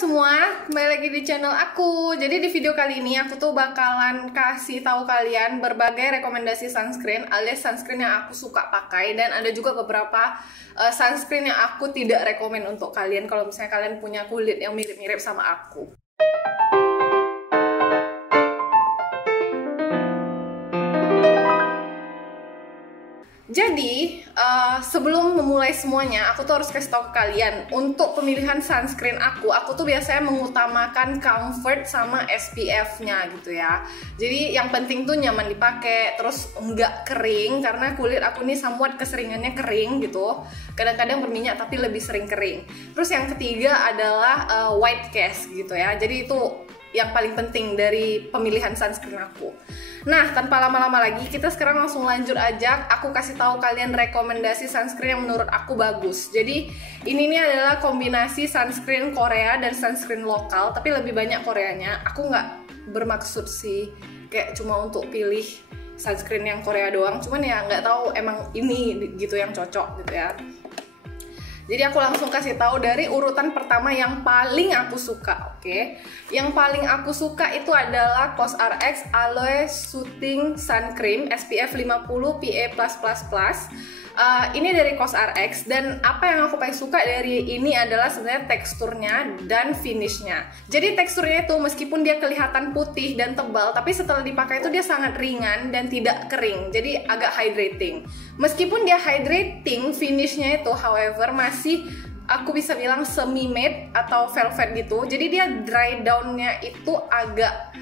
semua, kembali lagi di channel aku. Jadi di video kali ini aku tuh bakalan kasih tahu kalian berbagai rekomendasi sunscreen alias sunscreen yang aku suka pakai, dan ada juga beberapa sunscreen yang aku tidak rekomen untuk kalian kalau misalnya kalian punya kulit yang mirip-mirip sama aku. Jadi, sebelum memulai semuanya, aku tuh harus kasih tahu ke kalian, untuk pemilihan sunscreen aku tuh biasanya mengutamakan comfort sama SPF-nya gitu ya. Jadi yang penting tuh nyaman dipakai, terus nggak kering, karena kulit aku nih somewhat keseringannya kering gitu. Kadang-kadang berminyak tapi lebih sering kering. Terus yang ketiga adalah white cast gitu ya. Jadi itu yang paling penting dari pemilihan sunscreen aku. Nah, tanpa lama-lama lagi, kita sekarang langsung lanjut aja. Aku kasih tahu kalian rekomendasi sunscreen yang menurut aku bagus. Jadi, ini nih adalah kombinasi sunscreen Korea dan sunscreen lokal, tapi lebih banyak Koreanya. Aku nggak bermaksud sih kayak cuma untuk pilih sunscreen yang Korea doang. Cuman ya nggak tahu emang ini gitu yang cocok gitu ya. Jadi aku langsung kasih tahu dari urutan pertama yang paling aku suka, oke? Yang paling aku suka itu adalah COSRX Aloe Soothing Sun Cream SPF 50 PA+++. Ini dari COSRX, dan apa yang aku paling suka dari ini adalah sebenarnya teksturnya dan finishnya. Jadi teksturnya itu meskipun dia kelihatan putih dan tebal, tapi setelah dipakai itu dia sangat ringan dan tidak kering, jadi agak hydrating. Meskipun dia hydrating, finishnya itu however masih aku bisa bilang semi matte atau velvet gitu. Jadi dia dry down-nya itu agak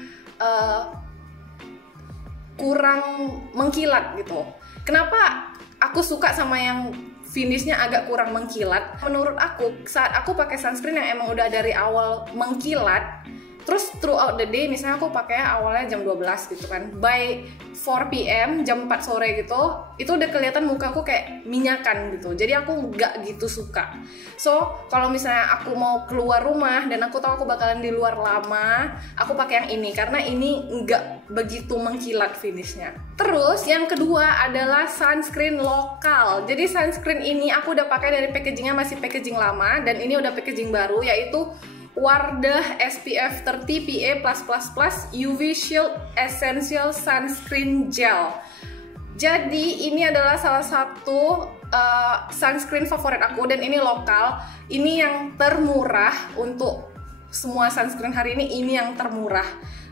kurang mengkilat gitu. Kenapa aku suka sama yang finishnya agak kurang mengkilat? Menurut aku, saat aku pakai sunscreen yang emang udah dari awal mengkilat, terus throughout the day, misalnya aku pakai awalnya jam 12 gitu kan, by 4 PM, jam 4 sore gitu, itu udah kelihatan muka aku kayak minyakan gitu. Jadi aku nggak gitu suka. So, kalau misalnya aku mau keluar rumah dan aku tahu aku bakalan di luar lama, aku pakai yang ini karena ini nggak begitu mengkilat finishnya. Terus yang kedua adalah sunscreen lokal. Jadi sunscreen ini aku udah pakai dari packagingnya masih packaging lama, dan ini udah packaging baru, yaitu Wardah SPF 30 PA+++ UV Shield Essential Sunscreen Gel. Jadi ini adalah salah satu sunscreen favorit aku, dan ini lokal. Ini yang termurah untuk semua sunscreen hari ini yang termurah.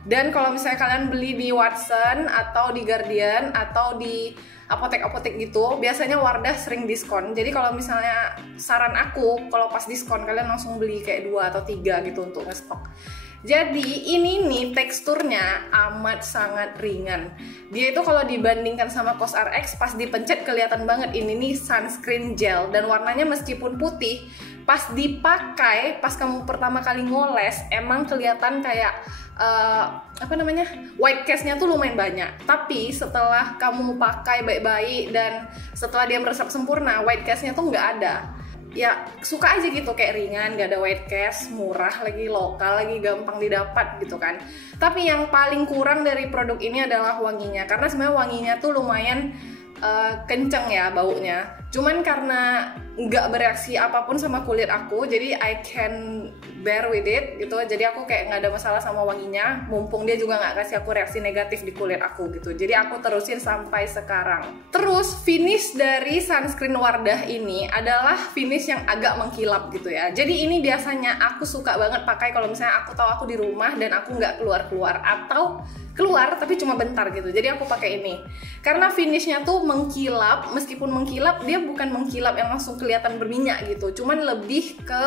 Dan kalau misalnya kalian beli di Watson atau di Guardian atau di apotek-apotek gitu, biasanya Wardah sering diskon. Jadi kalau misalnya saran aku, kalau pas diskon kalian langsung beli kayak 2 atau 3 gitu untuk ngestok. Jadi ini nih teksturnya amat sangat ringan. Dia itu kalau dibandingkan sama COSRX, pas dipencet kelihatan banget ini nih sunscreen gel, dan warnanya meskipun putih, pas dipakai, pas kamu pertama kali ngoles, emang kelihatan kayak white cast-nya tuh lumayan banyak. Tapi setelah kamu pakai baik-baik dan setelah dia meresap sempurna, white cast-nya tuh nggak ada. Ya suka aja gitu, kayak ringan, gak ada white cast, murah lagi, lokal lagi, gampang didapat gitu kan. Tapi yang paling kurang dari produk ini adalah wanginya, karena sebenarnya wanginya tuh lumayan kenceng ya baunya. Cuman karena nggak bereaksi apapun sama kulit aku, jadi I can bear with it gitu. Jadi aku kayak nggak ada masalah sama wanginya, mumpung dia juga nggak kasih aku reaksi negatif di kulit aku gitu. Jadi aku terusin sampai sekarang. Terus finish dari sunscreen Wardah ini adalah finish yang agak mengkilap gitu ya. Jadi ini biasanya aku suka banget pakai kalau misalnya aku tahu aku di rumah dan aku nggak keluar-keluar, atau keluar tapi cuma bentar gitu. Jadi aku pakai ini karena finishnya tuh mengkilap. Meskipun mengkilap, dia bukan mengkilap yang langsung kelihatan berminyak gitu, cuman lebih ke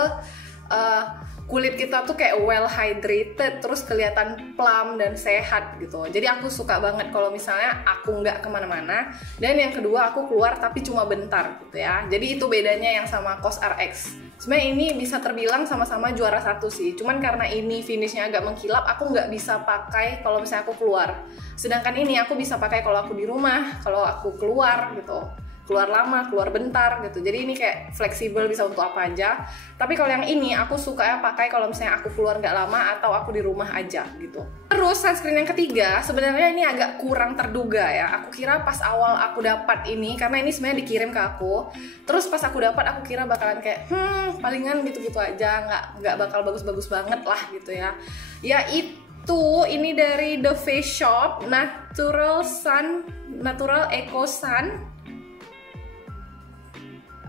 kulit kita tuh kayak well hydrated, terus kelihatan plump dan sehat gitu. Jadi aku suka banget kalau misalnya aku nggak kemana-mana, dan yang kedua aku keluar tapi cuma bentar gitu ya. Jadi itu bedanya yang sama COSRX. Sebenarnya ini bisa terbilang sama-sama juara satu sih, cuman karena ini finishnya agak mengkilap, aku nggak bisa pakai kalau misalnya aku keluar. Sedangkan ini aku bisa pakai kalau aku di rumah, kalau aku keluar gitu. keluar lama, keluar bentar gitu. Jadi ini kayak fleksibel, bisa untuk apa aja. Tapi kalau yang ini aku suka ya pakai kalau misalnya aku keluar nggak lama atau aku di rumah aja gitu. Terus sunscreen yang ketiga, sebenarnya ini agak kurang terduga ya. Aku kira pas awal aku dapat ini, karena ini sebenarnya dikirim ke aku. Terus pas aku dapat, aku kira bakalan kayak palingan gitu-gitu aja, nggak bakal bagus-bagus banget lah gitu ya. Ini dari The Face Shop, Natural Eco Sun.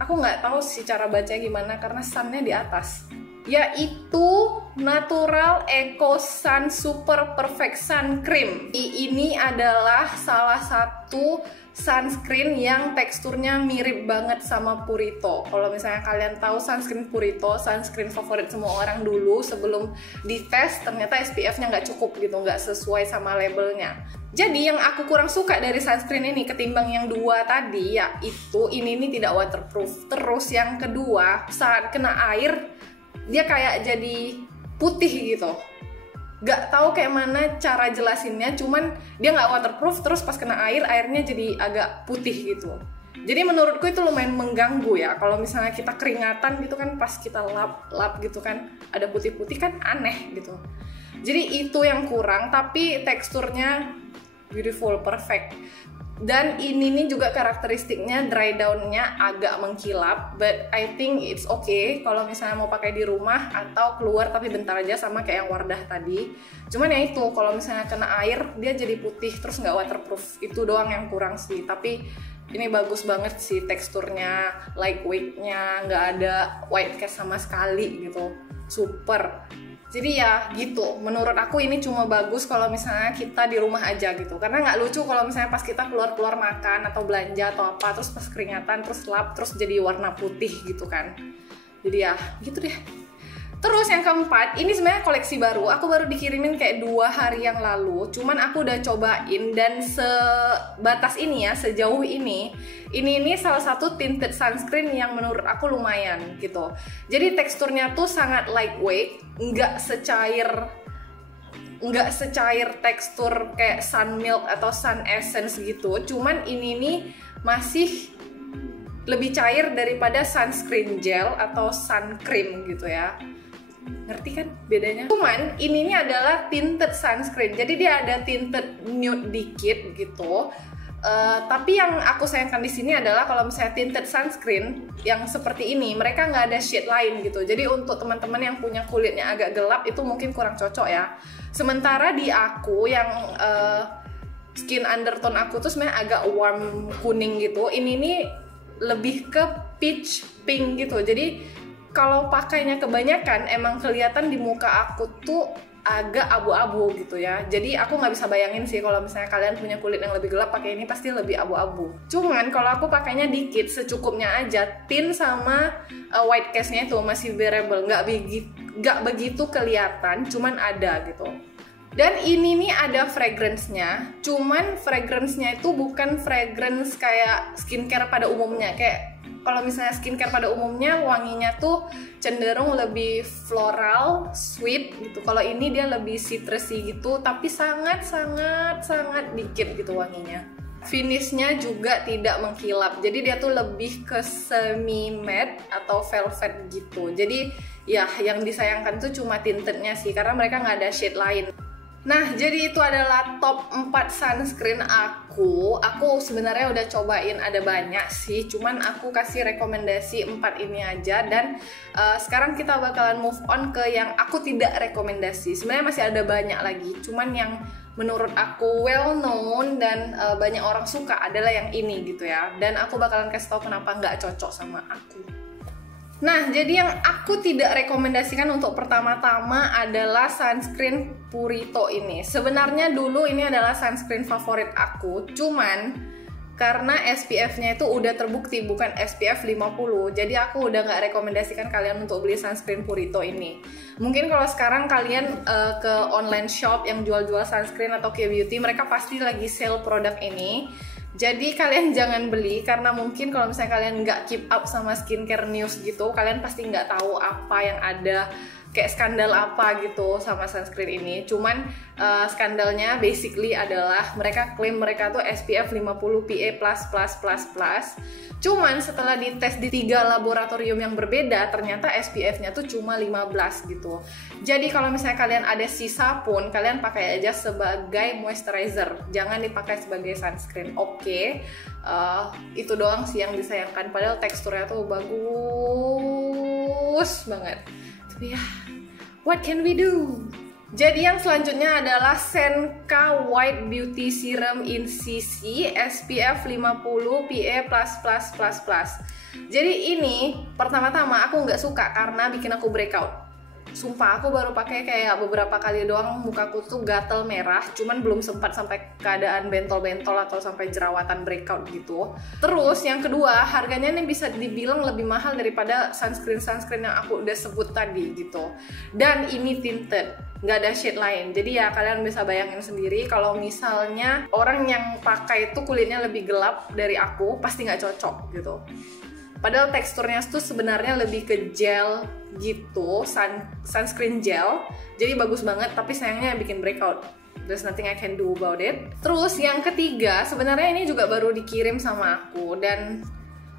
Aku nggak tahu sih cara bacanya gimana karena sunnya di atas. Yaitu Natural Eco Sun Super Perfect Sun Cream. Ini adalah salah satu sunscreen yang teksturnya mirip banget sama Purito. Kalau misalnya kalian tahu sunscreen Purito, sunscreen favorit semua orang dulu, sebelum dites ternyata SPF-nya nggak cukup gitu, nggak sesuai sama labelnya. Jadi yang aku kurang suka dari sunscreen ini ketimbang yang dua tadi, yaitu ini tidak waterproof. Terus yang kedua, saat kena air dia kayak jadi putih gitu. Gak tahu kayak mana cara jelasinnya, cuman dia nggak waterproof, terus pas kena air, airnya jadi agak putih gitu. Jadi menurutku itu lumayan mengganggu ya. Kalau misalnya kita keringatan gitu kan, pas kita lap gitu kan, ada putih-putih kan aneh gitu. Jadi itu yang kurang, tapi teksturnya beautiful, perfect. Dan ini nih juga karakteristiknya dry down-nya agak mengkilap, but I think it's okay kalau misalnya mau pakai di rumah atau keluar tapi bentar aja, sama kayak yang Wardah tadi. Cuman ya itu, kalau misalnya kena air dia jadi putih terus nggak waterproof, itu doang yang kurang sih. Tapi ini bagus banget sih teksturnya, lightweight-nya, nggak ada white cast sama sekali gitu, super. Jadi ya gitu, menurut aku ini cuma bagus kalau misalnya kita di rumah aja gitu. Karena nggak lucu kalau misalnya pas kita keluar-keluar makan atau belanja atau apa, terus pas keringatan, terus lap, terus jadi warna putih gitu kan. Jadi ya gitu deh. Terus yang keempat, ini sebenarnya koleksi baru. Aku baru dikirimin kayak 2 hari yang lalu. Cuman aku udah cobain dan sebatas ini ya, sejauh ini salah satu tinted sunscreen yang menurut aku lumayan gitu. Jadi teksturnya tuh sangat lightweight, nggak secair tekstur kayak sun milk atau sun essence gitu. Cuman ini nih masih lebih cair daripada sunscreen gel atau sun cream gitu ya. Ngerti kan bedanya? Cuman ini adalah tinted sunscreen, jadi dia ada tinted nude dikit gitu. Tapi yang aku sayangkan di sini adalah kalau misalnya tinted sunscreen yang seperti ini, mereka nggak ada shade lain gitu. Jadi untuk teman-teman yang punya kulitnya agak gelap itu mungkin kurang cocok ya. Sementara di aku yang skin undertone aku tuh sebenarnya agak warm kuning gitu. Ini nih lebih ke peach pink gitu. Jadi kalau pakainya kebanyakan emang kelihatan di muka aku tuh agak abu-abu gitu ya. Jadi aku nggak bisa bayangin sih kalau misalnya kalian punya kulit yang lebih gelap pakai ini pasti lebih abu-abu. Cuman kalau aku pakainya dikit, secukupnya aja, tint sama white cast-nya itu masih bearable, nggak begitu kelihatan, cuman ada gitu. Dan ini nih ada fragrance-nya, cuman fragrance-nya itu bukan fragrance kayak skincare pada umumnya. Kayak kalau misalnya skincare pada umumnya wanginya tuh cenderung lebih floral, sweet gitu. Kalau ini dia lebih citrusy gitu, tapi sangat dikit gitu wanginya. Finishnya juga tidak mengkilap, jadi dia tuh lebih ke semi matte atau velvet gitu. Jadi ya yang disayangkan tuh cuma tintednya sih, karena mereka nggak ada shade lain. Nah, jadi itu adalah top 4 sunscreen aku. Aku sebenarnya udah cobain ada banyak sih, cuman aku kasih rekomendasi 4 ini aja. Dan sekarang kita bakalan move on ke yang aku tidak rekomendasi. Sebenarnya masih ada banyak lagi, cuman yang menurut aku well known dan banyak orang suka adalah yang ini gitu ya. Dan aku bakalan kasih tau kenapa nggak cocok sama aku. Nah, jadi yang aku tidak rekomendasikan untuk pertama-tama adalah sunscreen Purito ini. Sebenarnya dulu ini adalah sunscreen favorit aku, cuman karena SPF-nya itu udah terbukti bukan SPF 50, jadi aku udah nggak rekomendasikan kalian untuk beli sunscreen Purito ini. Mungkin kalau sekarang kalian ke online shop yang jual-jual sunscreen atau K-beauty, mereka pasti lagi sale produk ini. Jadi kalian jangan beli, karena mungkin kalau misalnya kalian nggak keep up sama skincare news gitu, kalian pasti nggak tahu apa yang ada kayak skandal apa gitu sama sunscreen ini. Cuman skandalnya basically adalah mereka klaim mereka tuh SPF 50 PA++++. Cuman setelah dites di 3 laboratorium yang berbeda, ternyata SPF-nya tuh cuma 15 gitu. Jadi kalau misalnya kalian ada sisa pun, kalian pakai aja sebagai moisturizer, jangan dipakai sebagai sunscreen. Oke. Itu doang sih yang disayangkan, padahal teksturnya tuh bagus banget. Tapi ya, what can we do? Jadi yang selanjutnya adalah Senka White Beauty Serum in CC SPF 50 PA++++. Jadi ini pertama-tama aku nggak suka karena bikin aku breakout. Sumpah aku baru pakai kayak beberapa kali doang, mukaku tuh gatel merah, cuman belum sempat sampai keadaan bentol-bentol atau sampai jerawatan breakout gitu. Terus yang kedua, harganya nih bisa dibilang lebih mahal daripada sunscreen yang aku udah sebut tadi gitu. Dan ini tinted, nggak ada shade lain. Jadi ya kalian bisa bayangin sendiri kalau misalnya orang yang pakai itu kulitnya lebih gelap dari aku, pasti nggak cocok gitu. Padahal teksturnya tuh sebenarnya lebih ke gel gitu, sunscreen gel. Jadi bagus banget, tapi sayangnya bikin breakout. There's nothing I can do about it. Terus yang ketiga, sebenarnya ini juga baru dikirim sama aku dan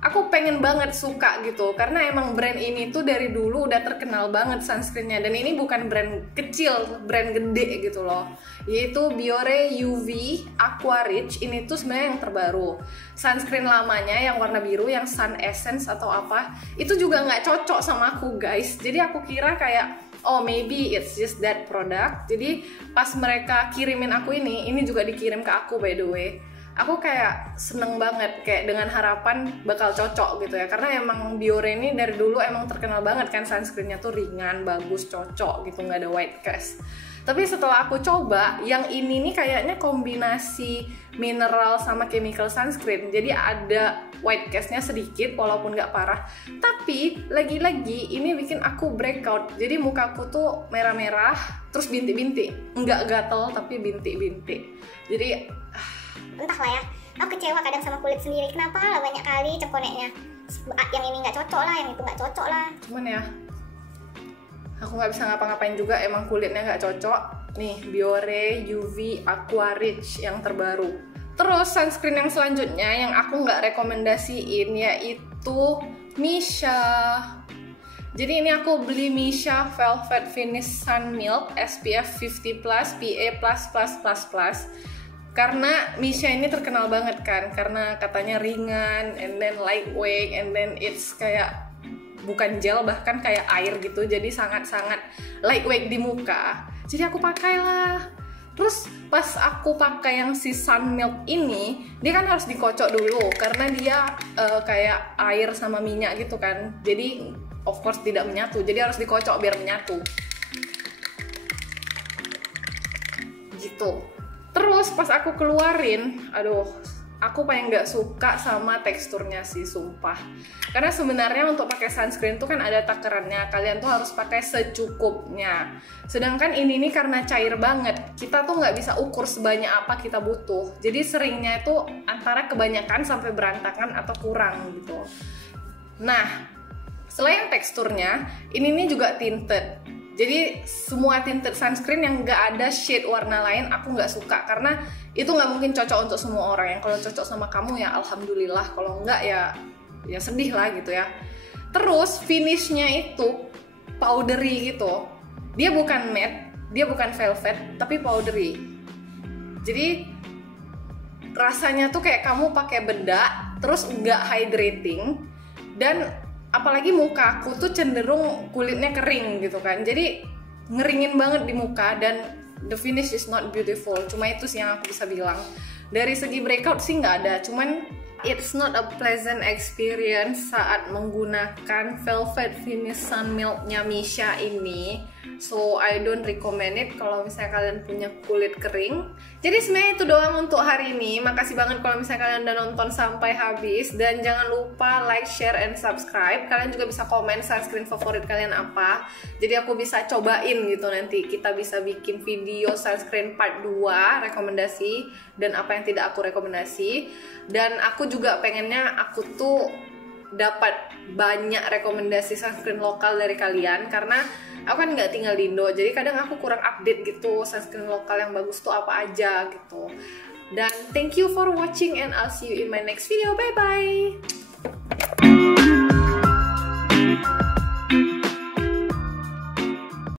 aku pengen banget suka gitu, karena emang brand ini tuh dari dulu udah terkenal banget sunscreennya, dan ini bukan brand kecil, brand gede gitu loh, yaitu Biore UV Aqua Rich. Ini tuh sebenarnya yang terbaru. Sunscreen lamanya yang warna biru, yang Sun Essence atau apa, itu juga nggak cocok sama aku guys. Jadi aku kira kayak, oh maybe it's just that product. Jadi pas mereka kirimin aku ini juga dikirim ke aku by the way. Aku kayak seneng banget, kayak dengan harapan bakal cocok gitu ya, karena emang Biore ini dari dulu emang terkenal banget kan sunscreennya tuh ringan, bagus, cocok gitu, nggak ada white cast. Tapi setelah aku coba, yang ini nih kayaknya kombinasi mineral sama chemical sunscreen, jadi ada white castnya sedikit walaupun nggak parah, tapi lagi-lagi ini bikin aku breakout. Jadi mukaku tuh merah-merah, terus bintik-bintik, nggak gatel tapi bintik-bintik. Jadi entahlah ya, aku kecewa kadang sama kulit sendiri, kenapa lah banyak kali cekoneknya, yang ini nggak cocok lah, yang itu nggak cocok lah. Cuman ya, aku nggak bisa ngapa-ngapain juga, emang kulitnya nggak cocok. Nih, Biore UV Aqua Rich yang terbaru. Terus sunscreen yang selanjutnya yang aku nggak rekomendasiin yaitu Missha. Jadi ini aku beli Missha Velvet Finish Sun Milk SPF 50+ PA++++. Karena Missha ini terkenal banget kan, karena katanya ringan, and then lightweight, and then it's kayak bukan gel, bahkan kayak air gitu, jadi sangat-sangat lightweight di muka. Jadi aku pakailah. Terus pas aku pakai yang si Sun Milk ini, dia kan harus dikocok dulu karena dia kayak air sama minyak gitu kan. Jadi of course tidak menyatu, jadi harus dikocok biar menyatu. Gitu. Terus pas aku keluarin, aduh, aku paling nggak suka sama teksturnya sih, sumpah. Karena sebenarnya untuk pakai sunscreen tuh kan ada takarannya, kalian tuh harus pakai secukupnya. Sedangkan ini nih karena cair banget, kita tuh nggak bisa ukur sebanyak apa kita butuh. Jadi seringnya itu antara kebanyakan sampai berantakan atau kurang gitu. Nah, selain teksturnya, ini nih juga tinted. Jadi semua tinted sunscreen yang nggak ada shade warna lain aku nggak suka, karena itu nggak mungkin cocok untuk semua orang. Yang kalau cocok sama kamu ya alhamdulillah, kalau nggak ya sedih lah gitu ya. Terus finishnya itu powdery gitu, dia bukan matte, dia bukan velvet, tapi powdery. Jadi rasanya tuh kayak kamu pakai bedak, terus nggak hydrating, dan apalagi mukaku tuh cenderung kulitnya kering gitu kan, jadi ngeringin banget di muka dan the finish is not beautiful. Cuma itu sih yang aku bisa bilang. Dari segi breakout sih nggak ada, cuman it's not a pleasant experience saat menggunakan Velvet Finish Sun Milk-nya Missha ini. So I don't recommend it kalau misalnya kalian punya kulit kering. Jadi sebenarnya itu doang untuk hari ini. Makasih banget kalau misalnya kalian udah nonton sampai habis, dan jangan lupa like, share, and subscribe. Kalian juga bisa komen sunscreen favorit kalian apa, jadi aku bisa cobain gitu. Nanti kita bisa bikin video sunscreen part 2 rekomendasi dan apa yang tidak aku rekomendasi. Dan aku juga pengennya aku tuh dapat banyak rekomendasi sunscreen lokal dari kalian, karena aku kan nggak tinggal di Indo, jadi kadang aku kurang update gitu sunscreen lokal yang bagus tuh apa aja gitu. Dan thank you for watching and I'll see you in my next video. Bye bye.